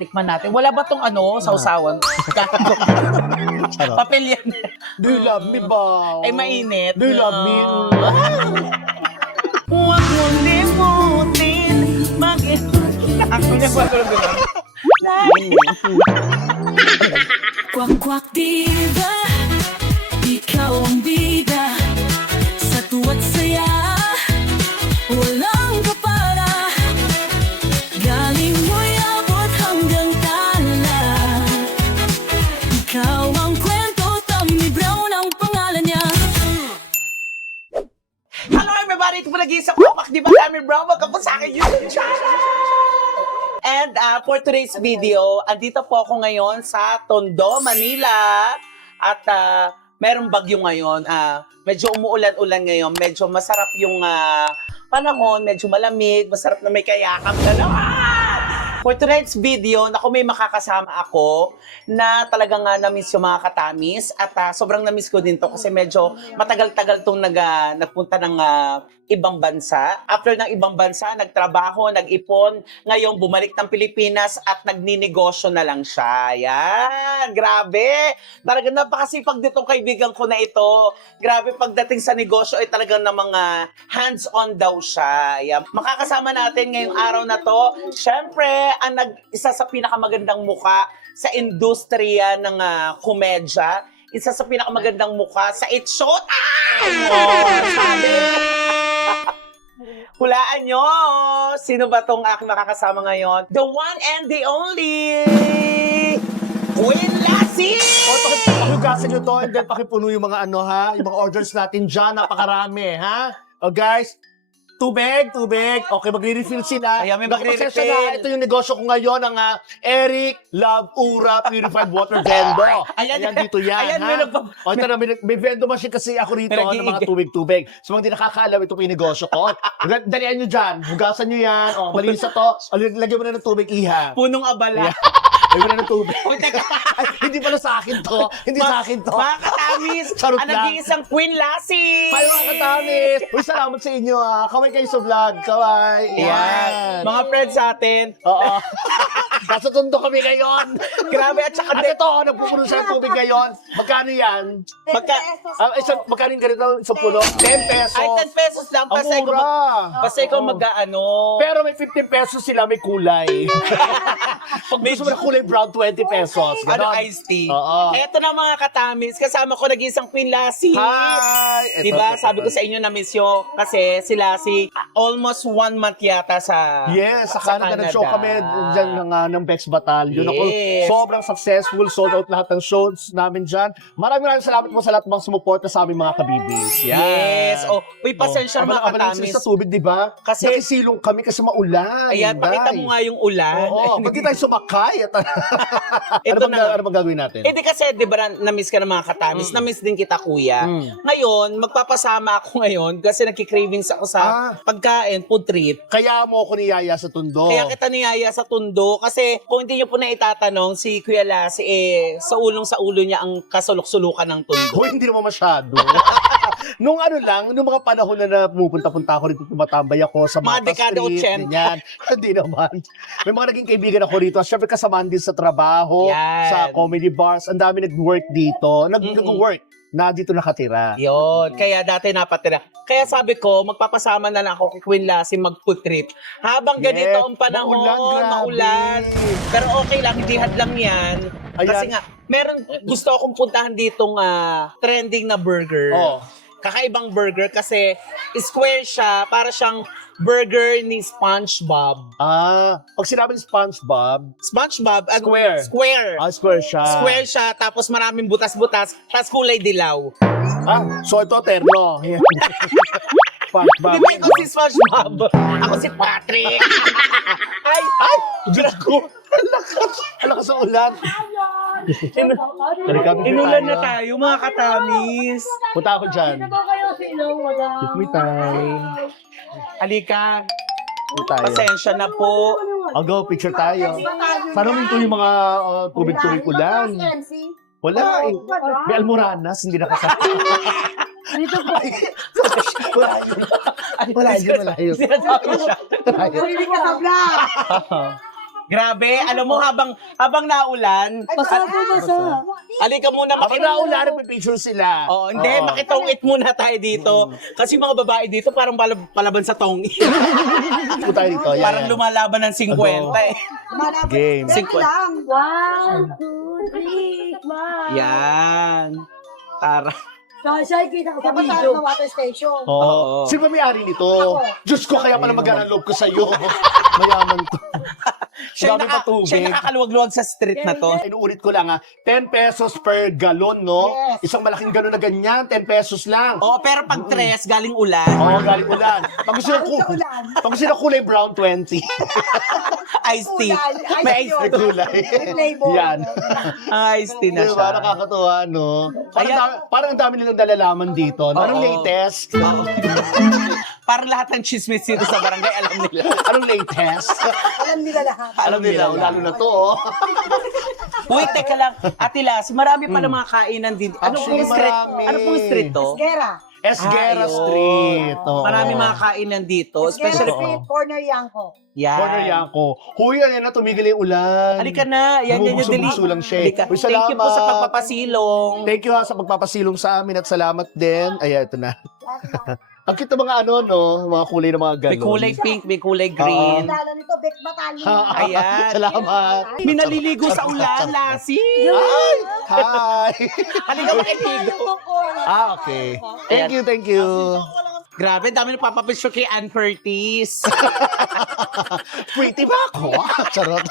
Tikman natin. Wala ba tong sausawan? Charot. Papel yan. Do you love me ba? Ay, mainit. Do you love me? Huwag mong limutin. Ako niya ba ito Kwak-kwak diva, ikaw ang bida. Sa tuwa't saya, walang kapara. Galing mo'y abot hanggang tala. Ikaw ang kwento, Tommy Brown ang pangalan niya. Hello everybody! Ito po nag-iisang kumak, di ba? Tommy Brown, welcome po sa akin YouTube channel! And for today's video, andito po ako ngayon sa Tondo, Manila. At merong bagyo ngayon. Medyo umuulan-ulan ngayon. Medyo masarap yung panahon. Medyo malamig. Masarap na may kayakap na naman. For tonight's video, naku, may makakasama ako na talagang na-miss yung mga katamis. At sobrang na-miss ko din to kasi medyo matagal-tagal itong nagpunta ng ibang bansa. After ng ibang bansa, nagtrabaho, nag-ipon. Ngayon, bumalik ng Pilipinas at nagninegosyo na lang siya. Yan, grabe. Talagang napakasipag ditong kaibigan ko na ito. Grabe, pagdating sa negosyo ay talagang na mga hands-on daw siya. Yan. Makakasama natin ngayong araw na to, syempre, ang isa sa pinakamagandang muka sa industriya ng komedya. Isa sa pinakamagandang muka sa It's Showtime! Sabi! Hulaan nyo! Sino ba tong aking makakasama ngayon? The one and the only! Queen Lassie! O, pakihugasan nyo to and then pakipuno yung mga yung mga orders natin dyan. Napakarami, ha? O guys, tubig. Okay, magre-refill sila. Ayan, may Naku, magre-refill. pasensya na. Ito yung negosyo ko ngayon, ang Eric Love Ura Purified Water Vendo. Ayan, dito yan, ayan, ha? may nagpa- O, ito na, may vendo machine kasi ako rito May ng mga nag-iigil. tubig-tubig. So, mga di nakakaalam, ito po yung negosyo ko. Dalian nyo dyan. Hugasan nyo yan. O, malinis na to. O, lagyan mo na ng tubig, iha. Punong abala. Lagyan mo na ng tubig. Uy, teka. Ay, hindi pala sa akin to. Hindi sa akin to. Mga katamis, Charot ang lang. nag-iisang Queen Lassie! Hi mga katamis! Uy, salamat sa inyo Kaway kayo sa vlog. Kaway. Yan. Mga friends sa atin. Oo. Nasa Tondo kami ngayon. Grabe, at saka At ito, nagpupuno sa tubig ngayon. Magkano yan? Magkano yung ganito? Isang puno? 10 pesos. Ay, 10 pesos lang. Ang Basta ikaw, mura. basta ikaw mag-ano. Pero may 15 pesos sila, may kulay. Pag gusto mo na kulay brown, 20 pesos. Ano, Ganon. iced tea. Oo. Eto na mga katamis. Kasama ko nag-iisang Queen Lassie. Hi! Diba? Sabi ko sa inyo na miss nyo kasi si Lassie almost 1 month yata sa Yes, sa Canada nag-show kami dyan ng Bex Battalion. Yes. Ako, sobrang successful, sold out lahat ng shows namin dyan. Maraming salamat po sa lahat ng mga sumuporta sa aming mga kabibis. Yan. Yes. Oh, uy, pasensya mga Abang-abang katamis. sa tubig, di ba? Kasi- Nakisilong kami kasi maulan. Ayan, pakita mo nga yung ulan. Oo, pag di tayo sumakay. Ito na. Ano bang gagawin natin? Eh di kasi, di ba, na-miss ka ng mga katamis. Na-miss din kita, kuya. Ngayon, magpapasama ako ngayon kasi nagki-cravings ako sa pagkain, food trip. Kaya mo ako niyaya sa Tondo. Kaya kita niyaya sa Tondo kasi kung hindi niyo po na itatanong, si Kuya Lassie, sa ulo niya ang kasulok-sulukan ng Tondo. Hoy, hindi naman masyado. Nung mga panahon na pumupunta-punta ako rito, tumatambay ako sa Mga Mata dekada Street, 80. ganyan. Hindi naman. May mga naging kaibigan ako rito. Siyempre kasamahan din sa trabaho, Yan. sa comedy bars. Ang dami nag-work dito. Nag-work na dito nakatira. Yun, kaya dati napatira. Kaya sabi ko, magpapasama na lang ako kay Queen Lassie mag-food trip. Habang ganito ang panahon, Maulan, grabe. maulan. Pero okay lang, hindi hadlang yan. Kasi Ayan. nga, gusto akong puntahan ditong trending na burger. Oh. Kakaibang burger kasi square siya, para siyang burger ni SpongeBob. Pag sinabi ng SpongeBob, SpongeBob, Square. Square. square siya. Square siya, tapos maraming butas-butas, tapos kulay dilaw. So ito, terno. Yan. SpongeBob. Hindi ba ako si SpongeBob? Ako si Patrick. Ay! Diyos ko. Alakas sa ulan. Inulan na tayo, mga katamis. Punta ako dyan. Mitay. Halika. Tayo. Pasensya na po. I'll go, picture tayo. Parang ito yung mga tubig-tubig ulan. Wala eh. May almoranas, hindi nakasama. Dito po. Wala yun. Sinasabi siya. Hindi ka sa vlog. Grabe, alam mo, habang naulan, Basa po, basa. alika muna Kapag naulan, may picture sila. Oo, hindi, Oo. makitongit muna tayo dito. Kasi mga babae dito parang palaban sa tongit. Ito tayo dito. Yan, Parang yan. lumalaban ng 50 eh. Game. 50. 1, 2, 3, bye. Yan. Tara. Sasay, kita ko sa Dapat video. sa water station. Oo. Oo. Sino ba may-ari nito? Diyos ko, kaya pala magana loob ko sa'yo. Mayaman to. Siya Dami pa tubig. siya nakakaluwag-luwag sa street na to. Inuulit ko lang 10 pesos per galon, no? Yes. Isang malaking galon na ganyan, 10 pesos lang. Oo, pero pag tres, galing ulan. Oo, galing ulan. Pag gusto ng Sa ulan. pag gusto ng kulay brown, 20. Iced tea. Kulay. May Ice iced May tea. kulay. May flavor. Yan. Iced tea na Diba? siya. Nakakatuwa, no? Parang, Ayan. parang ang dami nilang dalalaman dito. No? Anong Oo. latest? Para lahat ng chismis dito sa barangay, alam nila. Anong latest? Alam nila lahat. Alam nila, lalo na to, oh. Uy, teka lang. Ate Las, marami pala mga kainan dito. Ano Actually, pong street? marami. Ano pong street to? Esguera. Esguera Ayun. Street. Oo. Marami mga kainan dito. Esguera Especially, Street, corner Yangko. yan. Corner Yangko. Huy, yan na, tumigil yung ulan. Halika na. Yan yung Bumuso lang siya. Halika. Uy, Thank you po sa salamat. pagpapasilong. Thank you ha sa pagpapasilong sa amin at salamat din. Ayan, ito na. Ang cute ng mga mga kulay ng mga galon. May kulay pink, may kulay green. Lalo nito, Bex Batalyon. Ayan. Salamat. Minaliligo sa ulan, Lassie. Ay! Hi! Halika makitigo. Okay. Thank you. Grabe, dami nagpapapisyo kay Ann Curtis. Pretty ba ako? Charot.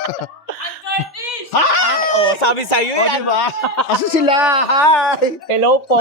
Ay, oh, sabi sa'yo O, yan. diba? Kasi sila. Hi! Hello po.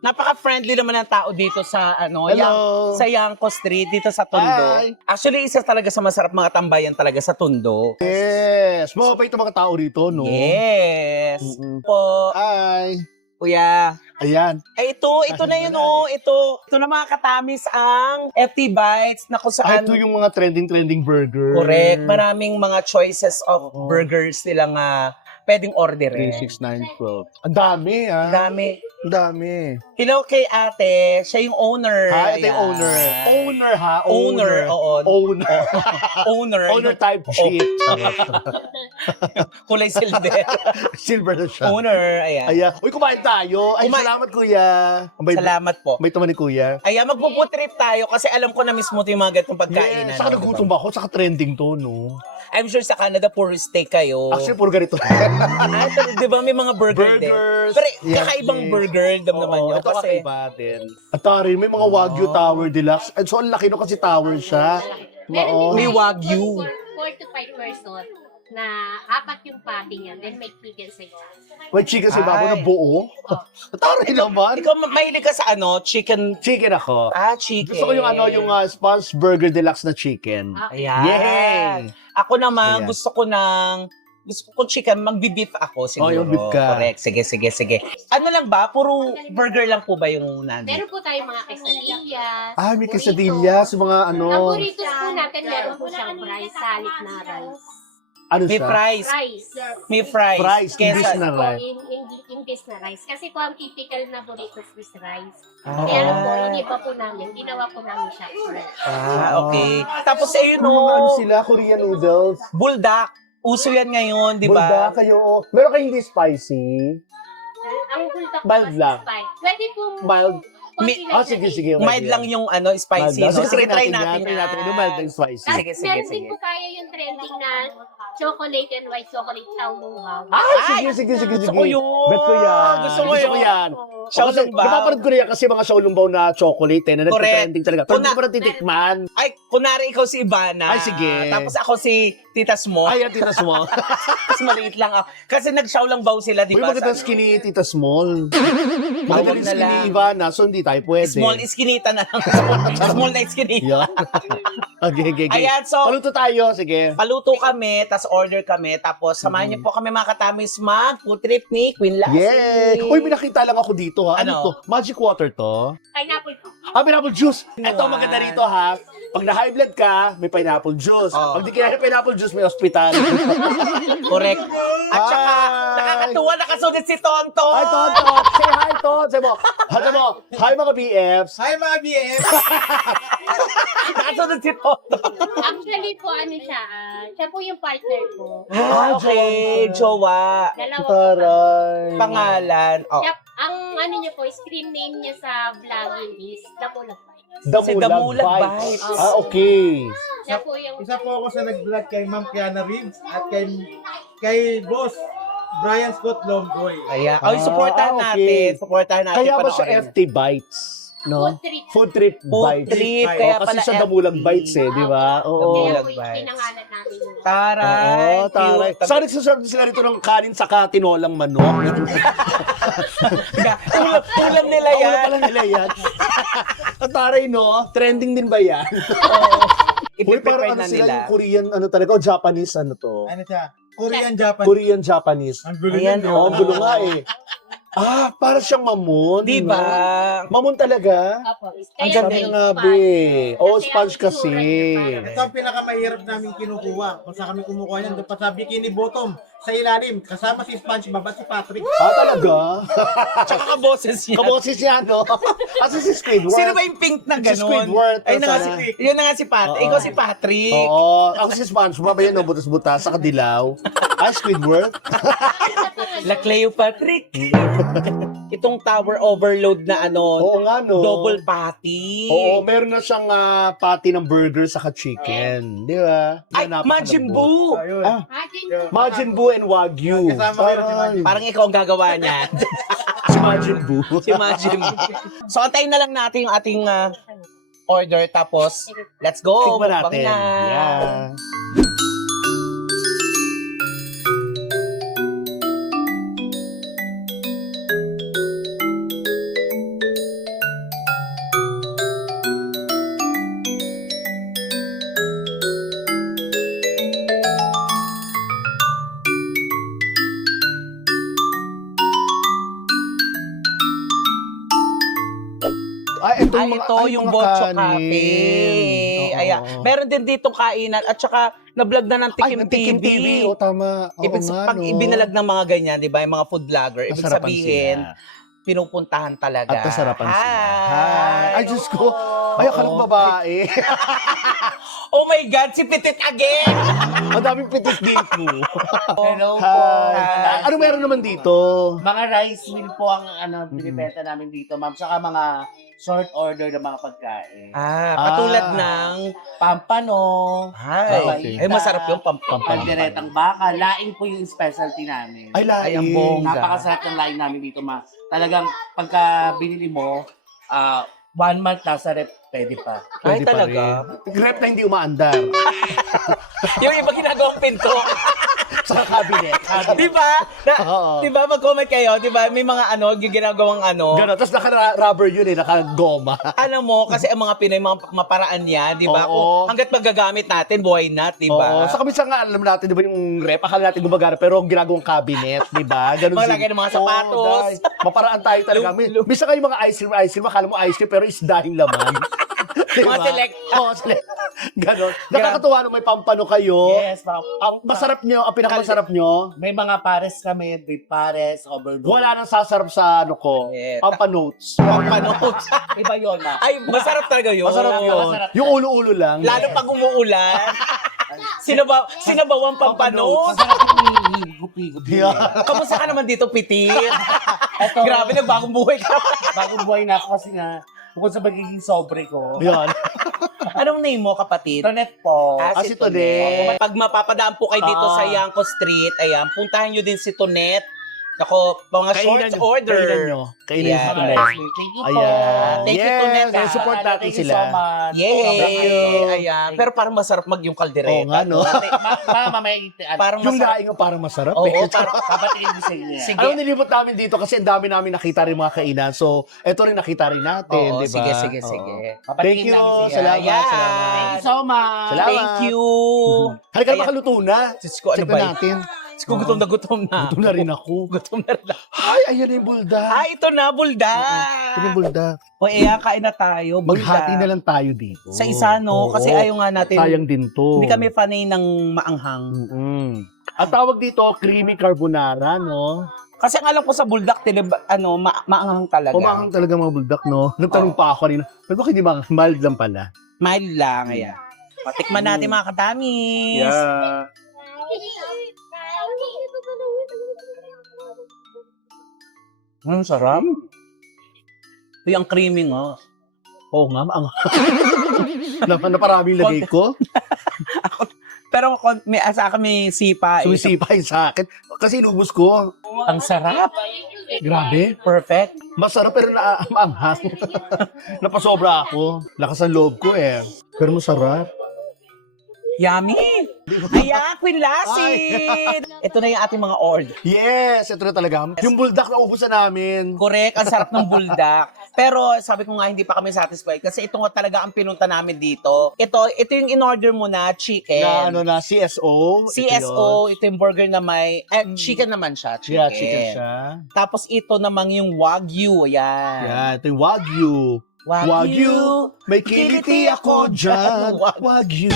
Napaka-friendly naman ng tao dito sa Hello. sa Yangko Street dito sa Tondo. Hi. Actually, isa talaga sa masarap mga tambayan talaga sa Tondo. Yes. Mababait ang mga tao rito, no? Yes. Mm-mm. Po, Hi. kuya. Ayan. Eh ito na yun oh. Ito na mga katamis ang FT Bites na kung saan. Ito yung mga trending burger. Correct. Maraming mga choices of Oo. burgers nilang pwedeng orderin. 36912. Ang dami, ha? Dami. Ang dami. Hello kay ate. Siya yung owner. Ha? Ito yung Ayan. owner. Owner, ha? Owner, oo. Owner. Owner. Owner type sheet. Kulay silver. Silver na siya. Owner. Ayan. Ayan. Uy, kumain tayo. Ay, Kumain. salamat, kuya. May, Salamat po. may tuman ni kuya. Ayan, magpuputrip tayo kasi alam ko na mismo ito yung mga ganitong pagkainan. Saka nagutom ba ako? Saka trending to, no? I'm sure sa Canada, puro steak kayo. Actually, puro ganito. Ah, di ba may mga burger din? Burgers. Pero Yes, kakaibang yes. burger, dam naman Oo, yun. ito Kasi, kakaiba din. At tarin, may mga Wagyu Tower Deluxe. And so, ang laki no kasi tower siya. Oo. may Wagyu. 4 to 5 person na apat yung patty niya, then may chicken sa isa. May chicken sa ibabaw na Ay. buo. Tarin naman. Ikaw, mahilig ka sa chicken. Chicken ako. Chicken. Gusto ko yung Sponge Burger Deluxe na chicken. Ayan. Yay! Ako naman, Ayan. gusto ko chicken, magbi-beef ako siguro. yung beef ka. Correct. Sige. Ano lang ba? Puro burger lang po ba yung nandito? Meron po tayong mga quesadillas. May quesadillas, mga Ang burritos po natin, meron po siyang fries, salip na rice. Ano May siya? fries. Rice. May fries. Fries, imbis Kesa- na Po, rice. imbis na rice. Kasi po ang typical na burritos is rice. Ah. Kaya lang po, iniba po namin. Ginawa po namin siya rice. Okay. Tapos ayun Yung mga ano o, sila, Korean noodles. buldak. Uso yan ngayon, di ba? Bulda kayo. Meron kayong hindi spicy? Ang bulldog Mild po lang. is spice. Pwede po Mild. konti lang Sige, na sige. Mild lang yung spicy. Mild lang. No? Sige, try yan. natin. Try natin. Yung mild and spicy. At Sige. meron din po kaya yung trending na chocolate and white chocolate chow lugaw. Sige. Gusto ko yun. Bet ko yan. Gusto ko yun. Siya kasi, Xiaolongbao. napapanood ko na yan kasi mga Xiaolongbao na chocolate na Correct. nagtitrending talaga. Pero hindi Kuna- ko pa natitikman. Ay, kunwari ikaw si Ivana. Ay, sige. Tapos ako si Tita Smo. Ay, ang Tita Small. Tapos maliit lang ako. Kasi nag-show lang baw sila, di Uy, ba? maganda Sa- skinny Tita Small. Maganda Bawal rin na skinny lang. Ivana, so hindi tayo pwede. Small iskinita na lang. Small na iskinita. Yan. Okay. Ayan, so, Paluto tayo, sige. paluto kami, tapos order kami, tapos samahan niyo po kami mga katamis mag-food trip ni Queen Lassie. Yeah! Uy, may nakita lang ako dito ha. Ano Ano? to? Magic water to? Pineapple po. Pineapple juice. Ito Wow. maganda rito ha. Pag na-high blood ka, may pineapple juice. Oh. Pag di kaya pineapple juice, may hospital. Correct. At saka, Hi! Nakakatuwa, nakasunod si Tonton. Hi, Tonton! Say hi, Ton! Sabi mo, hi mga BFs! Hi mga BF! Nakasunod si Tonton. Actually po, ano siya, siya po yung partner ko. Okay, jowa. Dalawa po. Taray. Pangalan. Oh. Siya, ang ano niya po, screen name niya sa vlogging is Dapulag Bites. Si Damulag Bites. Bites. Ah, okay. Siya po yung... Isa po ako sa nag-vlog kay Ma'am Kiana Reeves at kay Boss Brian Scott Longboy. Ayan. Oh, supportahan okay. natin. Supportahan natin. Kaya ba siya panoorin. FT Bites? No? Food trip. Food Trip Food Bites. trip. Bites. Kaya Kasi pala siya FT. Damulag Bites eh, di ba? Oo. Kaya Damulag po yung Bites. pinangalan namin yun. Taray. Oo, taray. Cute. Saan nagsaserve sila rito ng kanin saka tinolang manok? Ulam nila Yan. yan. pala nila yan. Ang taray, no? Trending din ba yan? Uy, I-prepare parang ano na sila nila. yung Korean, ano talaga, o Japanese, ano to? Ano siya? Korean Japan. Korean Japanese. Ang gulo Ayan, nun, Oo, no? ang gulo nga eh. Ah, para siyang mamon. Di no? ba? Mamon talaga? Opo. Ang Kaya sabi may nga, sponge. be. Oo, Kasi sponge ang kasi. itsura niya Ito ang pinakamahirap namin kinukuha. Kung saan kami kumukuha yan, doon pa sa Bikini Bottom, sa ilalim, kasama si SpongeBob at si Patrick. Ah, talaga? Tsaka kaboses niya. Kaboses niya, no? Kasi si Squidward. Sino ba yung pink na Si gano'n? Squidward. Ay, na nga sana. si, yun na nga si Patrick. Oo. Ikaw si Patrick. Oo. Ako si SpongeBob, ayan, no, butas-butas, sa kadilaw. Ay, Squidward. La Cleopatrick. Itong tower overload na ano, Oo nga, no? double patty. Oo, meron na siyang patty ng burger saka chicken. Di ba? Ay, Yan, Majin napakalambot. Buu. Ayun. Ah, Imagine, Majin Buu and Wagyu. Kasama ko yun si Majin. Parang ikaw ang gagawa niya. Si Majin Buu. Si Majin Buu. So, antayin na lang natin yung ating order. Tapos, let's go. Tikman Mukbang natin. na. Yeah. Ay, ito, Ay, ito yung Bocho Cafe. Ayan. Oo. Meron din ditong kainan at saka na-vlog na ng Ay, Tikim Tikim TV. TV. O, tama. Oo nga, Pag no? ibinalag ng mga ganyan, di ba, yung mga food vlogger, ibig Masarapan sabihin, sila. pinupuntahan talaga. At nasarapan sila. Hi! Hi! Ay, Diyos ko. Ay, akalang babae. Oh my God, si Petit again! Ang daming pitik dito. Hello po. Hi. Ano meron naman dito? Mga rice meal po ang binibenta namin dito, ma'am. Saka mga short order ng mga pagkain. Katulad ng... Pampano, okay. Ay, masarap yung pandiretang baka, laing po yung specialty namin. Ay, laing. Ay, ang bongga. Napakasarap ng laing namin dito, ma. Talagang pagka binili mo, 1 month nasa rep, pwede pa. Ay, Pwede pa talaga? rin. Rep na hindi umaandar. Yung iba ginagawang pinto. Sa cabinet. Di ba? Oo. Di ba? Mag-comment kayo. Di ba? May mga ginagawang Gano'n. Tapos naka-rubber yun eh, naka-goma. Alam mo, kasi ang mga Pinoy, mga maparaan yan, di ba? Oo. Kung hanggat magagamit natin, why not, di Oo. ba? Sa kabisa nga, alam natin, di ba yung rep, akala natin gumagana, pero ginagawang cabinet, di ba? Ganun Mga lagay ng mga sapatos. Oo, dahil maparaan tayo talaga. Misa kayo mga ice cream, akala mo ice cream, pero isda yung laman. Diba? Mga select. Oo, select. Ganon. Nakakatuwa na may pampano kayo. Yes, ma'am. Ang masarap nyo, ang pinakamasarap nyo, May mga pares kami, beef pares, overload. wala nang sasarap sa ano ko, Yeah. pampanotes. Pampanood. Iba yun, ma. Ay, masarap talaga yun. Masarap yun. Masarap. Yung ulo-ulo lang. Lalo pag umuulan. Sinabawang pampanood. Masarap yung higup-higup. Yeah. Kamusta ka naman dito, Pitit? Ito, Grabe, nagbagong buhay ka. bagong buhay na ako kasi nga, bukod sa magiging sobre ko. Yan. Anong name mo, kapatid? Tonet po. Si Tonet. Pag mapapadaan po kayo dito sa Yangko Street, ayan, puntahan nyo din si Tonet. Ako, mga short order. Kainan nyo. Kainan Yeah. si Mga Tonet. rice meal. Thank you po. Ayan. Thank you, Tonet, Yes, support natin Thank you sila. so much. Yay! Ayan. Pero parang masarap mag yung kaldereta. Oo nga, no? Mama, may Parang Yung masarap. laing ang parang masarap Oo, eh. parang... papatingin ko sa inyo. Sige. Alam, nilibot namin dito kasi ang dami namin nakita rin mga kainan. So, eto rin nakita rin natin, Oo, di ba? sige, sige, Oo. sige. Thank you. Salamat, Ayan. salamat. Thank you so much. Salamat. Thank you. Halika, Ayan. makaluto na. Diyos ko, ano Check ba na yun? natin. Diyos ko, gutom na gutom na. Gutom na rin ako. Gutom na rin ako. Ay, ayan na yung bulda. Ah, ito na, bulda. Ito na yung bulda. O, kain na tayo, bulda. Maghati na lang tayo dito. Sa isa, no? Oo. Kasi ayaw nga natin, Sayang din to. hindi kami fanay ng maanghang. Mm-mm. Ang tawag dito, creamy carbonara, no? Kasi ang alam ko sa buldak, maanghang talaga. Kumahang talaga mga buldak, no? Nagtanong pa ako kanina, pero bakit di ba mild lang pala? Mild lang, ayan. Patikman natin mga katamis. Yeah. Sarap. Ito yung creamy nga. Oo nga, naparaming lagay ko. Pero may asa kami sipa. Sumisipa yun sa akin. Kasi inubos ko. Ang sarap. Grabe. Perfect. Masarap pero maanghang. Napasobra ako. Lakas ang loob ko eh. Pero masarap. Yummy. Ayan, Queen Lassie. Ito na yung ating mga order. Yes, ito na talaga. Yung buldak na ubusan namin. Correct, ang sarap ng buldak. Pero sabi ko nga, hindi pa kami satisfied kasi ito nga talaga ang pinunta namin dito. Ito yung in-order mo na chicken. Na CSO. CSO, ito yung burger na may, chicken naman siya. Chicken. Yeah, chicken siya. Tapos ito namang yung Wagyu. Ayan. Yeah, ito yung Wagyu. Wagyu. May kiliti ako dyan. Wagyu.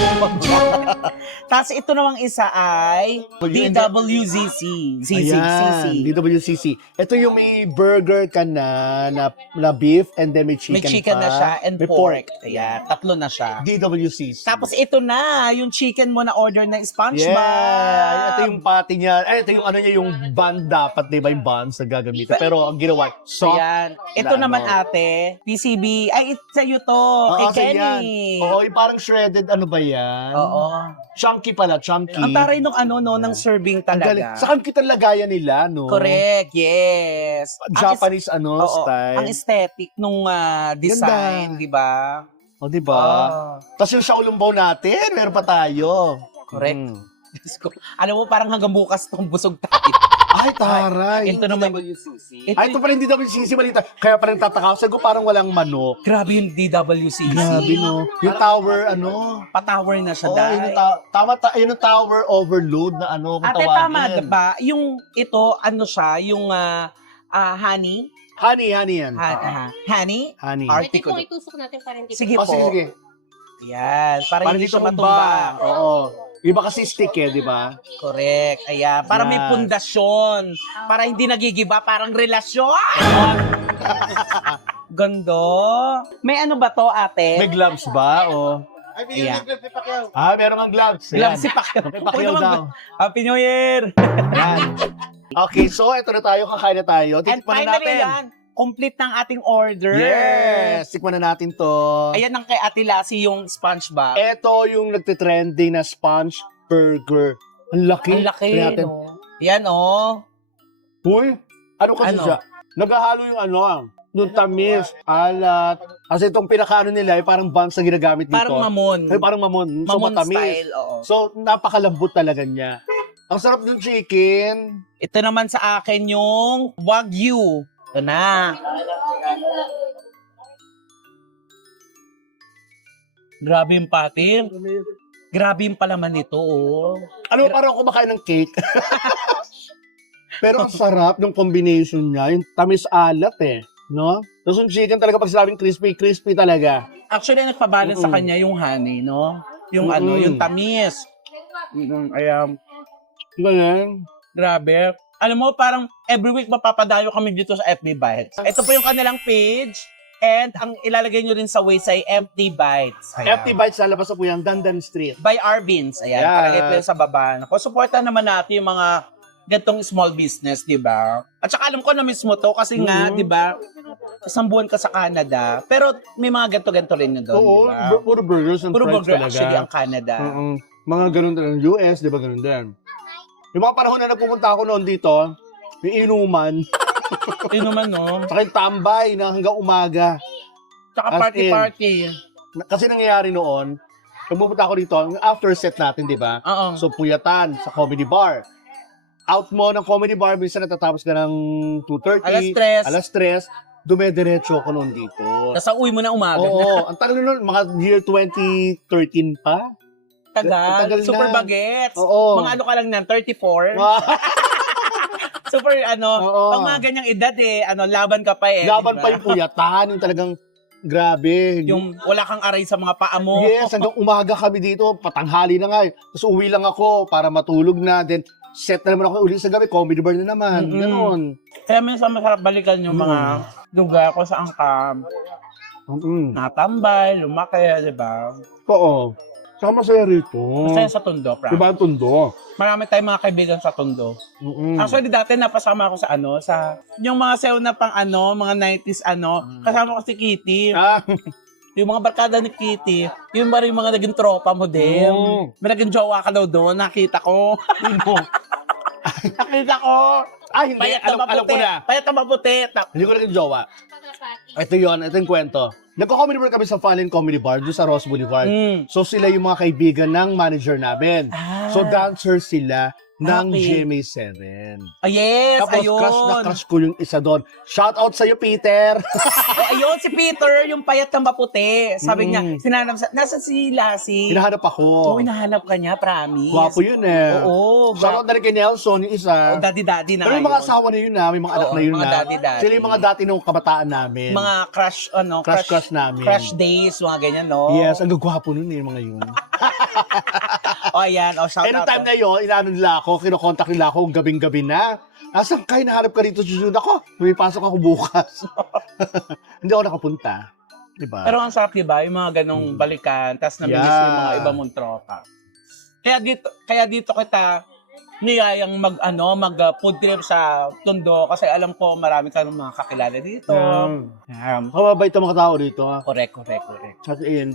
Tapos ito namang isa ay DWZC. Ayan, DWCC. Ito yung may burger ka na beef and then may chicken May chicken pa. na siya and May pork. Ayan, tatlo na siya. DWCC. Tapos ito na, yung chicken mo na order na SpongeBob. Yeah, ito yung patty niya. Ito yung ano niya, yung bun dapat, di ba yung buns na gagamitin. Pero ang ginawa, soft. Ayan. Ito na naman ano. ate, PCB. Ay, it's sa'yo to. Oo, Kay sa'yo Kenny. Oo, yung parang shredded, ano ba yan? Oo. Chunky pala, chunky. Ang taray nung ng serving Ang galing. talaga. Saan kita lagayan nila, no? Correct, yes. Japanese Oo, style. ang aesthetic nung design, Ganda. di ba? O, di ba? Tapos yung shaolumbaw natin, meron pa tayo. Correct. Mm. Diyos ko. Alam mo, parang hanggang bukas itong busog tayo. Ay, taray. Ito naman, Ay, ito pa rin DWCC balita. Kaya pa rin tataka. Sabi ko parang walang manok. grabe yung DWCC. Grabe, no? Yung tower, ano? Patower na siya Oh, dahil. yun yun yung tower overload na ano, kung Ate, tawagin. tama, diba? Yung ito, ano siya, yung honey? Honey yan. Honey? Honey. Art- Pwede po itusok natin para hindi Sige Oh, po. sige. Ayan, para hindi siya tumba. matumba. Oo. Iba kasi stick eh, di ba? Correct. Ayan, para may Yan. pundasyon. Para hindi nagigiba, parang relasyon. Ganda. May ano ba to, ate? May gloves ba? O... Ay, Yeah. binigyan si Pacquiao. meron mang gloves. Gloves Ayan. si Pacquiao. May Pacquiao Uy, daw. Happy New Year! Ayan. Okay, so ito na tayo, kakain na tayo. And Tikman na finally natin. yan, complete ng ating order. Yes! Tikman na natin to. Ayan ang kay Ate Lassie yung SpongeBob. Ito yung nagtitrending na sponge burger. Ang laki. Ang laki, Try natin. no? Yan, oh. Uy, ano kasi Ano? siya? Naghahalo yung yung tamis, alat. Kasi itong pinakaano nila, parang buns na ginagamit dito. Parang mamon. Ay, parang mamon. So, Mamon matamis. style, oo. So, napakalambot talaga niya. Ang sarap ng chicken. Ito naman sa akin yung Wagyu. Ito na. Grabe yung patir. Grabe yung palaman nito, oh. Ano, parang kumakain ng cake. Pero ang sarap ng combination niya. Yung tamis-alat eh. No? Tapos yung chicken talaga pag sinabing crispy talaga. Actually, nagpabalance sa Mm-mm. kanya yung honey, no? Yung Mm-mm. yung tamis. Ayan. Ganyan. Grabe. Alam mo, parang every week mapapadayo kami dito sa FB Bites. Ito po yung kanilang page. And ang ilalagay nyo rin sa Waze ay FD Bites. Ayan. FT Bites, lalabas na po yung Dandan Street. By Arvins. Ayan. Yeah. Palagay po yun sa baba. Ako, supportan naman natin yung mga gantong small business, di ba? At saka alam ko na mismo to kasi nga, Mhm. di ba, isang buwan ka sa Canada. Pero may mga ganto-ganto rin yun doon, Oo, di ba? puro burgers and Puro fries burger talaga. actually ang Canada. Mga ganun talaga. US, di ba ganun din? Yung mga panahon na nagpupunta ako noon dito, yung inuman, Yun naman, no? saka yung tambay na hanggang umaga. Tsaka As party-party. Kasi nangyayari noon, pumunta ako dito, yung after set natin, di ba? Oo. So, puyatan sa comedy bar. Out mo ng comedy bar, minsan natatapos ka ng 2:30, Alas 3. 3, dumidiretso ako noon dito. Tapos uwi mo na umaga. Oo, ang tagal noon, mga year 2013 pa. Tagal. tagal Super na. bagets. Oo. Mga ano ka lang nan, 34. Super Oo. pang mga ganyang edad laban ka pa eh. Laban diba? pa yung puyatan, yung talagang grabe. Yung wala kang aray sa mga paa mo. Yes, hanggang umaga kami dito, patanghali na nga. Tapos uwi lang ako para matulog na. Then, set na naman ako uli sa gabi, comedy bar na naman. Mm-mm. Ganon. Kaya minsan masarap balikan yung mga lugar ko saan ka natambay, lumaki, di ba? Oo. Saka masaya rito. Masaya sa Tondo, Diba ang Tondo? Marami tayong mga kaibigan sa Tondo. Mm-mm. Actually, dati napasama ako sa yung mga sayo na pang mga 90s kasama ko si Kitty. Ah, Yung mga barkada ni Kitty, yung ba rin yung mga naging tropa mo din. May naging jowa ka daw doon, nakita ko. Nakita ko. hindi. Payat na Alam ko maputi. na. Payat na maputi. Hindi ko naging jowa. Ito yung kwento. Nagko-comedy bar kami sa Fallen Comedy Bar doon sa Ross Boulevard. So sila yung mga kaibigan ng manager namin. So dancer sila ng Okay. GMA7. Yes, Tapos ayun. crush ko yung isa doon. Shout out sa'yo, Peter! Ayun, si Peter, yung payat na maputi. Sabi niya, Mm. sinanap nasa si Lassie? Hinahanap ako. Oo, hinahanap ka niya, promise. Gwapo yun eh. Oo, Shout out na rin kay Nelson, yung isa. daddy-daddy na Pero yung ngayon. mga asawa na yun na, may mga anak Oo, na yun mga na. daddy-daddy. Sila yung mga dati nung kabataan namin. Mga crush namin. crush days, mga ganyan, no? Yes, ang gagwapo nun eh, mga yun. O, ayan, shout Eh, nung out. time na yun, inaano nila ako, kinokontak nila ako gabing-gabi na. Asan kayo, nahanap ka rito, Jujun? Ako, may pasok ako bukas. Hindi ako nakapunta. Diba? Pero ang sarap, diba? Yung mga ganong balikan, tas nabilis Yeah. yung mga iba mong tropa. Kaya dito kita niyayang mag food trip sa Tondo kasi alam ko marami kang mga kakilala dito. Mababait ang mga tao dito. Correct. As in,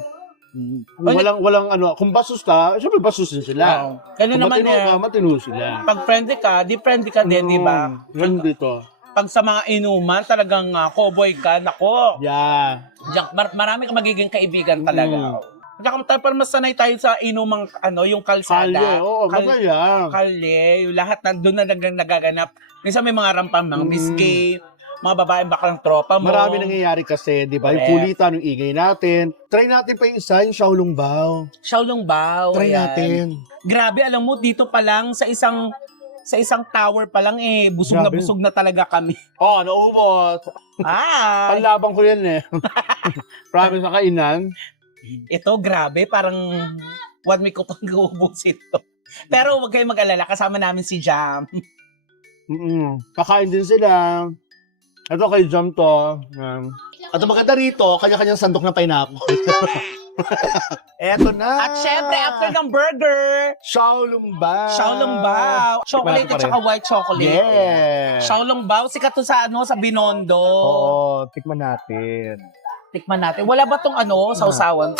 walang kung basus ka, syempre basus din sila. Wow. Ganun Kung naman matino ka, matino sila. pag friendly ka, di friendly ka din, di ba? Ganun dito. Pag sa mga inuman, talagang cowboy ka, nako. Yeah. Diyak, marami kang magiging kaibigan talaga. Tsaka parang mas sanay tayo sa inumang yung kalsada. Kalye, oo, masaya. Kalye, yung lahat doon na nagaganap. Minsan may mga rampang mga miskay, mga babaeng baklang tropa mo. Marami nangyayari kasi, di ba? Yung Correct. kulitan, yung ingay natin. Try natin pa yung isa, yung Xiaolong Bao. Xiaolong Bao. Try ayan. natin. Grabe, alam mo, dito pa lang, sa isang tower pa lang, busog Grabe. na busog na talaga kami. Oh, naubos. Ah, Panlabang ko yan eh. Promise sa kainan. ito, grabe, parang 1 week ko pang uubusin to. Pero huwag kayong mag-alala, kasama namin si Jam. Kakain din sila. Ito kay Jam to. At ang maganda rito, kanya-kanyang sandok na pineapple. Eto na. At syempre, after ng burger, Xiaolong Bao. Xiaolong Bao. Chocolate Tikman at saka white chocolate. Yeah. Xiaolong Bao, sikat to sa Binondo. Oo, tikman natin. Tikman natin. Wala ba tong sausawan?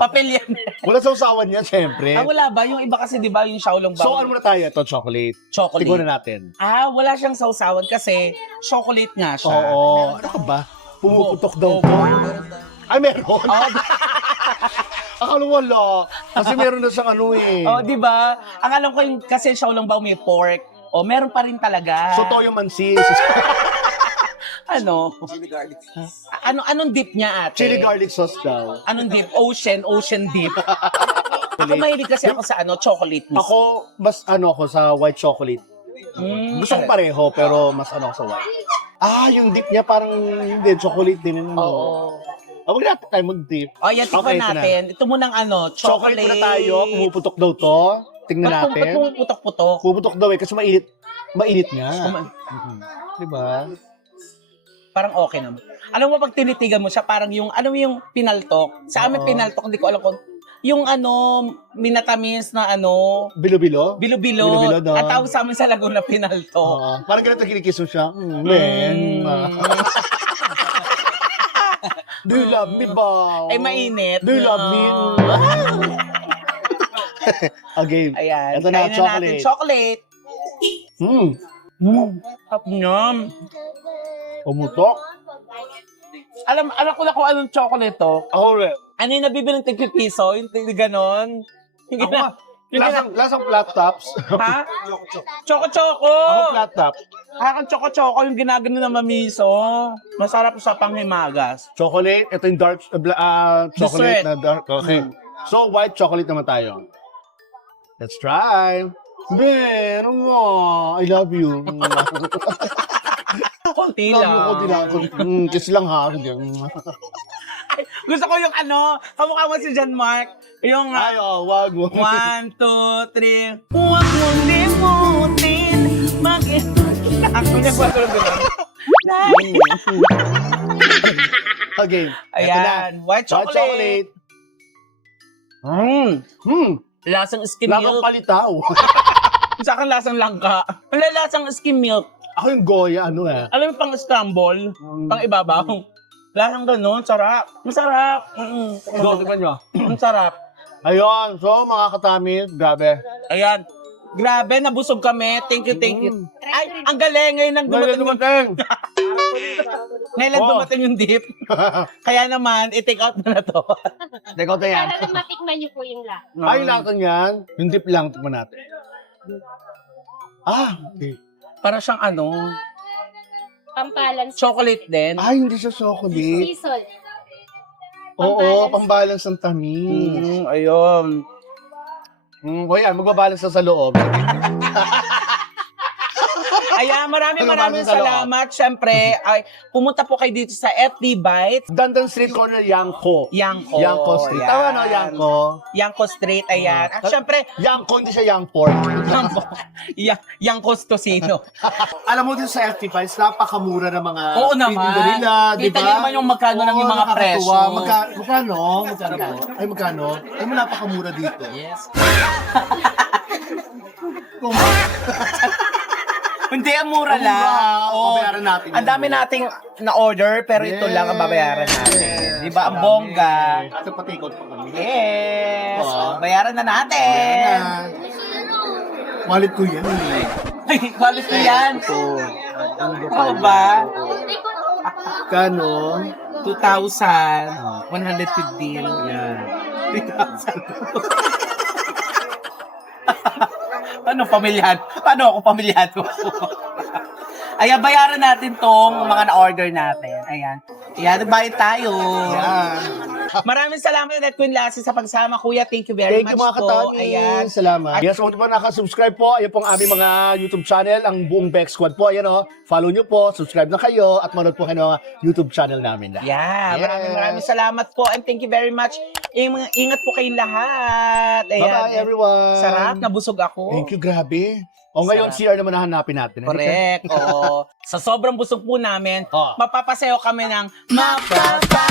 Papel yan. Wala sa usawan niya, syempre. Wala ba? Yung iba kasi, di ba, yung Xiaolong Bao? So, ano muna tayo? Ito, chocolate. Chocolate. Tignan na natin. Wala siyang sausawan kasi chocolate nga siya. Oo. Ano ka ba? Pumuputok daw to. Ay, meron. Akala wala. Kasi meron na siyang di ba? Ang alam ko yung kasi Xiaolong Bao may pork. Meron pa rin talaga. So, toyo mansis. Chili garlic sauce. Anong dip niya, ate? Chili garlic sauce daw. Anong dip? Ocean dip. Ako mahilig kasi ako sa chocolate mismo. Ako, mas ako sa white chocolate. Gusto ko pareho, pero mas ako sa white. Yung dip niya parang hindi, chocolate din. Oo. Huwag natin tayo mag-dip. Yan, tikman Okay, ito natin. Ito munang Chocolate muna tayo, pumuputok daw to. Tingnan Ba't natin. pumuputok-putok? Pumuputok daw kasi mainit. Mainit nga. Diba? Parang okay naman. Alam mo, pag tinitigan mo siya, parang yung pinaltok. Sa amin pinaltok, hindi ko alam kung yung minatamis na Bilo-bilo? bilo-bilo. Bilo-bilo daw. At tawag sa amin sa Laguna, pinaltok. Parang ganito kinikiss mo siya. Do you love me ba? Ay, mainit. Do you love me? Okay. Ayan. Ito na, kainin chocolate. natin. Chocolate. Yum. Pumutok. Alam ko na kung anong chocolate to. Ako rin. Ano yung nabibili ng tig-piso? Yung ganon? Yung Lasang flat tops. Ha? Choco-choco! Ako flat top. Parang choco-choco yung ginagano na mamiso. Masarap sa panghimagas. Chocolate. Ito yung dark chocolate Dessert. na dark. Okay. So, white chocolate naman tayo. Let's try. Ben, I love you. Konti Love you, konti lang. lang. Kiss lang ha. Gusto ko yung kamukha mo si John Mark. Yung Ay, wag mo. 1, 2, 3. Huwag mong limutin. Ako niya ba ito? Okay, eto na. Ayan, white Hot chocolate. Hmm, Lasang skim lakang milk. palitaw. Sa akin lasang langka. Wala lasang skim milk. Ako yung Goya, Alam mo pang scramble, pang ibabaw. Lasang ganun, sarap. Masarap. Go, tignan nyo. Ang sarap. Ayun, so mga katamis, grabe. Ayan. Grabe, nabusog kami. Thank you, thank you. Ay, ang galing. Ngayon lang Ngayon dumating. dumating. Ngayon lang Oh. dumating yung dip. Kaya naman, i-take out mo na to. Teka, ito yan. Para matikman niyo po yung lahat. Ay, lakang yan. Yung dip lang, tikman natin. Okay. Para siyang Pambalance. chocolate din. Ay, hindi siya chocolate. Season. Oo, pambalance ng tamis. Ayun. O yan, magbabalance na sa loob. Ayan, maraming Ano sa loob? salamat. Siyempre, ay, pumunta po kayo dito sa FD Bites. Dandan Street Corner, Yangko. Yangko. Yangko Street. Ayan. Tama, no? Yangko. Yangko Street, ayan. At syempre, Yangko, hindi siya Yangport. Yangko Tocino. Alam mo din sa FT Files, napakamura ng mga Oo naman. pinto nila, di Kita ba? niyo naman yung magkano lang yung mga nakakatuwa. presyo. Magkano? Ay, magkano? Ay, mo napakamura dito. Yes. Kung Hindi, ang mura lang. Oo. babayaran natin. Ang dami nating na-order, pero ito lang ang babayaran natin. Di ba? Ang bongga. At patikot pa kami. Yes. Oo. Bayaran na natin. Wallet ko yan eh. Ay, balis ko yan. Ano ba? Kano? 2,000. 115. Yan. 3,000. Paano ako pamilyado? Ayan, bayaran natin tong mga na-order natin. Ayan. Ayan, nagbayad tayo. Yan. Maraming salamat, Red Queen Lassie, sa pagsama, Kuya. Thank you very Thank much you mga po. katanis. Ayan. Salamat. Yes, kung pa nakasubscribe po, ayan pong aming mga YouTube channel, ang buong Beck Squad po. Ayan o, follow nyo po, subscribe na kayo, at manood po kayo ng YouTube channel namin. Yeah, Yes. maraming salamat po and thank you very much. Ingat po kayong lahat. Ayan. Bye-bye everyone. Sarap, nabusog ako. Thank you, grabe. O ngayon, Sarap. CR naman hahanapin natin. Correct. Oo. Sa sobrang busog po namin, Oh. mapapasayo kami ng mapapa.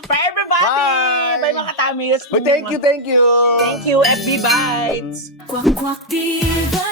For everybody! Bye! Bye mga katamis! Thank you, thank you. Thank you, FB Bites! Quack quack diva